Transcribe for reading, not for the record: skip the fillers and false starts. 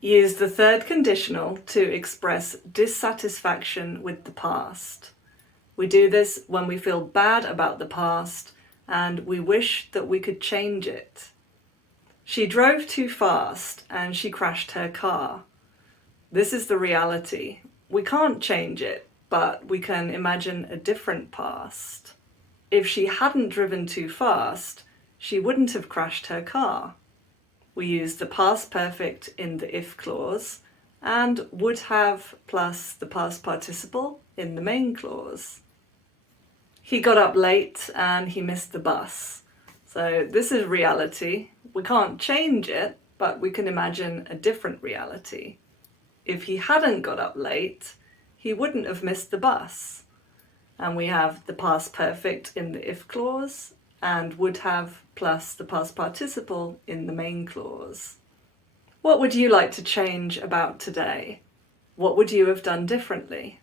Use the third conditional to express dissatisfaction with the past. We do this when we feel bad about the past and we wish that we could change it. She drove too fast and she crashed her car. This is the reality. We can't change it, but we can imagine a different past. If she hadn't driven too fast, she wouldn't have crashed her car. We use the past perfect in the if clause and would have plus the past participle in the main clause. He got up late and he missed the bus. So this is reality. We can't change it, but we can imagine a different reality. If he hadn't got up late, he wouldn't have missed the bus. And we have the past perfect in the if clause and would have plus the past participle in the main clause. What would you like to change about today? What would you have done differently?